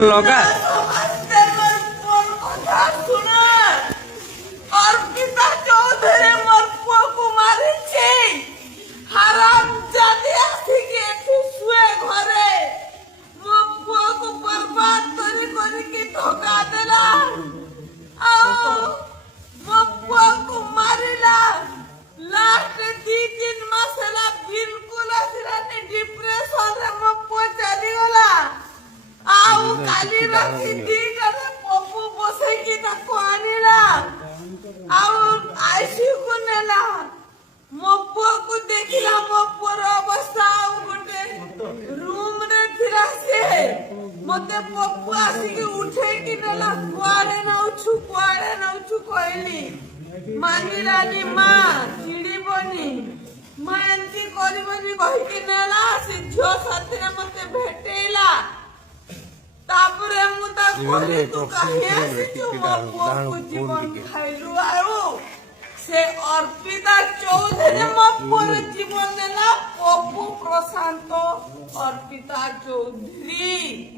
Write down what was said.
लगा काली राती दिगरे पप्पू बसे की ताको आनिला आउ आईसीयू को नेला मप्पू को देखिला मप्पूर अवस्था आउ गोटे रूम रे थिला से मते पप्पू आसी के उठे की नेला कुआड़े नउछु कहली मानिलानी मां चिड़ीबनी मां एंती करबनी कहि के नेला से झो साथी रे मते भेटेला तापरे मुता कोली तू कहिया से जो मप्पू जीवन खाइलु आरो से अर्पिता चौधरी मप्पूर जीवन नेला पप्पू प्रशांत अर्पिता चौधरी।